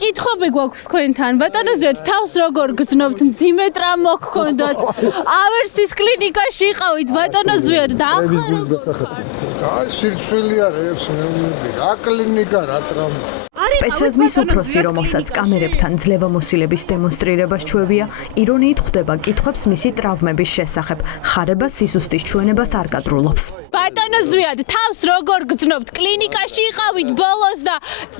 კითხვები გვაქვს თქვენთან. ბატონო ზვიად, თავს როგორ გრძნობთ? მძიმე ტრამვა გქონდათ? ავერსის კლინიკაში იყავით, ბატონო ზვიად, და ახლა როგორ ხართ? აი, სირცხვილი არის, მეუბნები. რა კლინიკა, რა ტრამვა? სპეცრაზმის უფროსი, რომელსაც კამერებთან ძლევამოსილების დემონსტრირებას ჩვევია, ირონიით ხვდება კითხვებს მისი ტრავმების შესახებ. ხარებას სისუსტის ჩვენებას არ კადრულობს. ბატონო ზვიად, თავს როგორ გრძნობთ? კლინიკაში იყავით ბოლოს და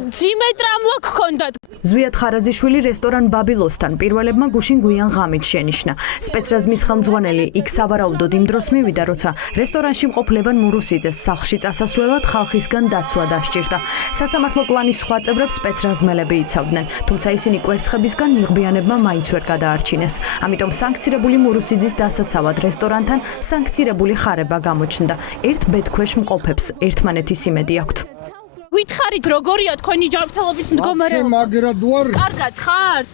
მძიმე ტრამვა გქონდათ? ზვიად ხარაზიშვილი რესტორან ბაბილოსთან პირველებმა გუშინ გვიან ღამით შენიშნა. სპეცრაზმის ხელმძღვანელი იქ სავარაუდოდ იმ დროს მივიდა, როცა რესტორანში მყოფ ლევან მურუსიძეს სახლში წასასვლელად ხალხისგან დაცვა დასჭირდა. სასამართლო კლანის სხვა წევრებს სპეცრაზმელები იცავდნენ, თუმცა ისინი კვერცხებისგან ნიღბიანებმა მაინც ვერ გადაარჩინეს. ამიტომ სანქცირებული მურუსიძის დასაცავად რესტორანთან სანქცირებული ხარება გამოჩნდა. ერთ ბედქვეშ მყოფებს ერთმანეთის იმედი აქვთ. გითხარით როგორია თქვენი ჯანმრთელობის მდგომარეობა? მაგრად ვარ. კარგად ხართ?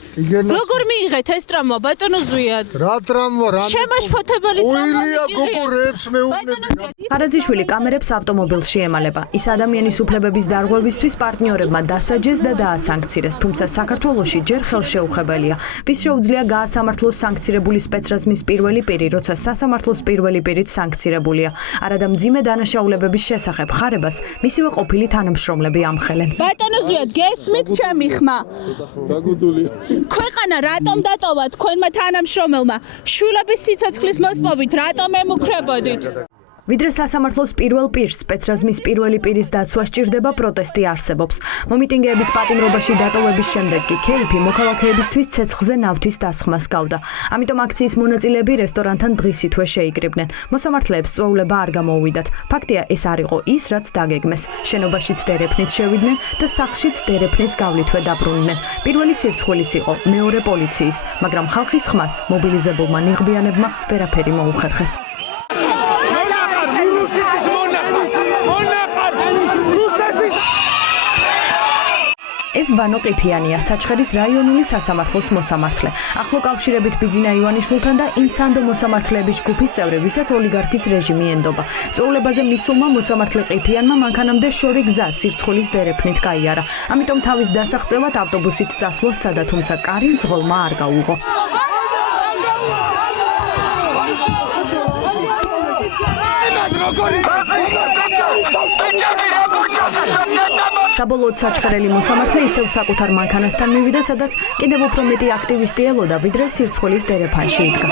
როგორ მიიღეთ ეს ტრამვა, ბატონო ზვიად? რა ტრამვა, რა? შემაშფოთებელი ტრამვა. უილია გოგორებს მეუბნები. ხარაზიშვილი კამერებს ავტომობილში ემალება. ის ადამიანის უფლებების დარღვევისთვის პარტნიორებმა დასაჯეს და დაასანქცირეს, თუმცა საქართველოში ჯერ ხელშეუხებელია. ვის შეუძლია გაასამართლოს სანქცირებული სპეცრაზმის პირველი პირი, როცა სასამართლოს პირველი პირით სანქცირებულია. არადა მძიმე დანაშაულებების შესახებ ხარებას მისივე ყოფილი თანამშრომლები ამხელენ. ბატონო ზვიად, გესმით ჩემი ხმა? ქვეყანა რატომ დატოვა თქვენმა თანამშრომელმა? შვილების სიცოცხლის მოსპობით რატომ ემუქრებოდით? ვიდრე სასამართლოს პირველ პირს სპეცრაზმის პირველი პირის დაცვა სჭირდება, პროტესტი არსებობს. მომიტინგეების პატიმრობაში დატოვების შემდეგ კი KP მოქალაქეებისთვის ცეცხლზე ნავთის დასხმას გავდა. ამიტომ აქციის მონაწილეები რესტორანთან დღისითვე შეიკრიბნენ. მოსამართლეებს წვეულება არ გამოუვიდათ. ფაქტია, ეს არ იყო ის, რაც დაგეგმეს. შენობაშიც დერეფნით შევიდნენ და სახლშიც დერეფნის გავლითვე დაბრუნდნენ. პირველი სირცხვილის იყო, მეორე პოლიციის, მაგრამ ხალხის ხმას მობილიზებულმა ნიღბიანებმა ვერაფერი მოუხერხეს. ეს ვანო ყიფიანია, საჩხერის რაიონული სასამართლოს მოსამართლე. ახლო კავშირებით ბიძინა ივანიშვილთან და იმ სანდო მოსამართლეების ჯგუფის წევრი, ვისაც ოლიგარქის რეჟიმი ენდობა. წვეულებაზე მისულმა მოსამართლე ყიფიანმა მანქანამდე შორი გზა სირცხვილის დერეფნით გაიარა. ამიტომ თავის დასაღწევად ავტობუსით წასვლა სცადა, თუმცა კარი მძღოლმა არ გაუღო. საბოლოოდ საჩხერელი მოსამართლე ისევ საკუთარ მანქანასთან მივიდა, სადაც კიდევ უფრო მეტი აქტივისტი ელოდა, ვიდრე სირცხვილის დერეფანში იდგა.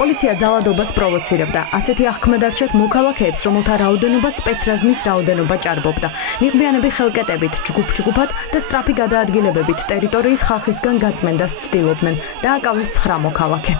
პოლიცია ძალადობას პროვოცირებდა. ასეთი აღქმად არჩათ მოქალაქეებს, რომელთა რაოდენობა სპეცრაზმის რაოდენობა ჭარბობდა. ნიღბიანები ხელკეტებით, ჯგუფ-ჯგუფად და სწრაფი გადაადგილებებით ტერიტორიის ხალხისგან გაწმენდას ცდილობდნენ. დააკავეს 9 მოქალაქე.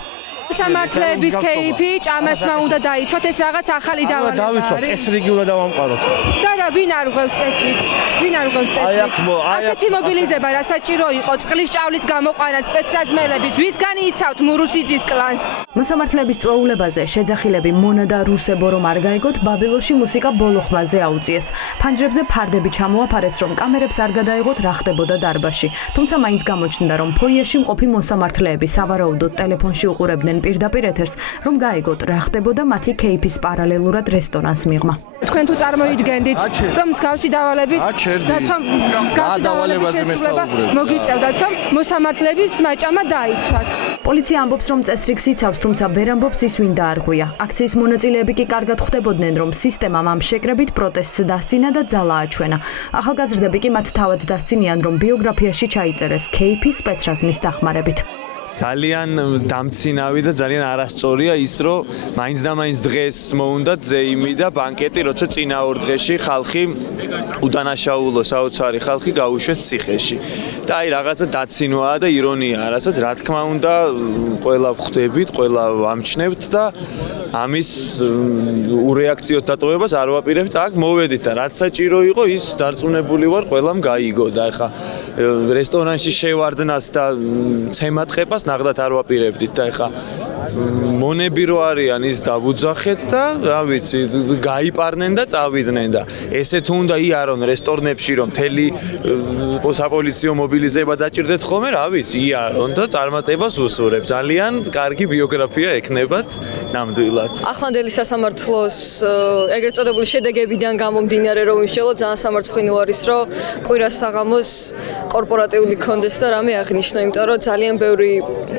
სამართლეების KP ჭამასმა უნდა დაიცვათ, ეს რაღაც ახალი დავალება არის. დავიცვათ, წესრიგი უნდა დავამყაროთ. და რა, ვინ არ უღებს წესრიგს? ვინ არ უღებს წესრიგს? ასეთი მობილიზება რა საჭირო იყო? წყლის ჭავლის გამოყვანა სპეცრაზმელების, ვისგან იცავთ მურუსიძის კლანს? მოსამართლეების წვეულებაზე შეძახილები მონა და რუსებო რომ არ გაიგოთ, ბაბილოში მუსიკა ბოლო ხმაზე აუწიეს. ფანჯრებზე ფარდები ჩამოაფარეს, რომ კამერებს არ გადაიღოთ რა ხდებოდა დარბაზში. თუმცა მაინც გამოჩნდა, რომ ფოიეში მყოფი მოსამართლეები სავარაუდოდ ტელეფონში უყურებდნენ პირდაპირ ეთერს, რომ გაიგოთ რა ხდებოდა მათი KP-ის პარალელურად რესტორანს მიღმა. თქვენ თუ წარმოიდგენდით, რომ მსგავსი დავალების დაცვამ მსგავსი დავალების შესრულება მოგიწევდათ, რომ მოსამართლეების მაჭამა დაიცვათ. პოლიცია ამბობს, რომ წესრიგს იცავს, თუმცა ვერ ამბობს ის, ვინ დაარღვია. აქციის მონაწილეები კი კარგად ხვდებოდნენ, რომ სისტემამ ამ შეკრებით პროტესტს დასცინა და ძალა აჩვენა. ახალგაზრდები კი მათ თავად დასცინიან, რომ ბიოგრაფიაში ჩაიწერეს KP სპეცრაზმის დახმარებით. ძალიან დამცინავი და ძალიან არასწორია ის, რომ მაინც და მაინც დღეს მოუნდათ ზეიმი და ბანკეტი, როცა წინაორ დღეში ხალხი უდანაშაულო საოცარი ხალხი გაუშვეს ციხეში. და აი რაღაცა დაცინვაა და ირონიაა, რასაც რა თქმა უნდა ყველა ვხვდებით, ყველა ვამჩნევთ და ამის ურეაქციო დატოვებას არ ვაპირებთ. აქ მოვედით და რაც საჭირო იყო, ის დარწმუნებული ვარ, ყველამ გაიგო და ეხა რესტორანში შევარდნას და ცემატყებას ნახდათ არ ვაპირებდით და ეხა მონები რო არიან ის დაბუძახეთ და რა ვიცი გაიპარნენ და წავიდნენ და ესე თუ უნდა იარონ რესტორნებში რომ მთელი საპოლიციო მობილიზება დაჭირდეთ ხოლმე რა ვიცი იარონ და წარმატებას უსურებ ძალიან კარგი ბიოგრაფია ექნებათ ნამდვილად ახლანდელი სასამართლოს ეგრეთ წოდებული შედეგებიდან გამომდინარე რომ ისჯელო ძალიან სამარცხვინო არის რომ კვირას საღამოს კორპორატიული კონდეს და რამე აღნიშნო იმიტომ რომ ძალიან ბევრი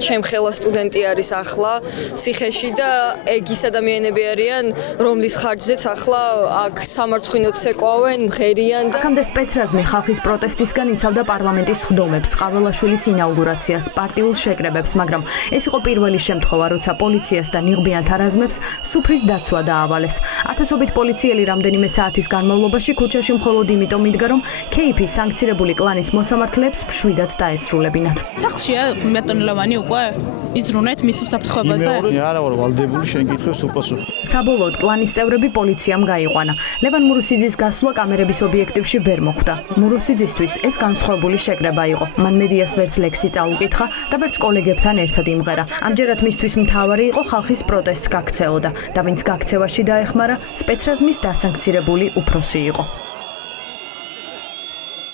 ჩემხელა სტუდენტი არის ახლა ციხეში და ეგ ის ადამიანები არიან რომლის ხარჯზეც ახლა აქ სამარცხვინოდ ცეკვავენ მღერიან და აქამდე სპეცრაზმი ხალხის პროტესტისგან იცავდა პარლამენტის სხდომებს, ყავრილაშვილის ინაუგურაციას, პარტიულ შეკრებებს, მაგრამ ეს იყო პირველი შემთხვევა, როცა პოლიციას და ნიღბიანთა რაზმებს სუფრის დაცვა დაავალეს. ათასობით პოლიციელი რამდენიმე საათის განმავლობაში ქუჩაში მხოლოდ იმიტომ იდგა, რომ KP სანქცირებული კლანის მოსამართლეებს მშვიდად დაესრულებინათ. სახლშია ბატონო ლევანი უკვე იზრუნეთ მის უსაფრთხოებაზე. არა ვარ ვალდებული შენ გითხრებს უპასუხო. საბოლოოდ კლანის წევრები პოლიციამ გაიყვანა. ლევან მურუსიძის გასვლა კამერების ობიექტივში ვერ მოხვდა. მურუსიძისთვის ეს განსხვავებული შეკრება იყო. მან მედიას ვერც ლექსი წაუკითხა და ვერც კოლეგებთან ერთად იმღერა. ამჯერად მისთვის მთავარი იყო ხალხის პროტესტს გაქცეოდა და ვინც გაქცევაში დაეხმარა, სპეცრაზმის დასანქცირებული უფროსი იყო.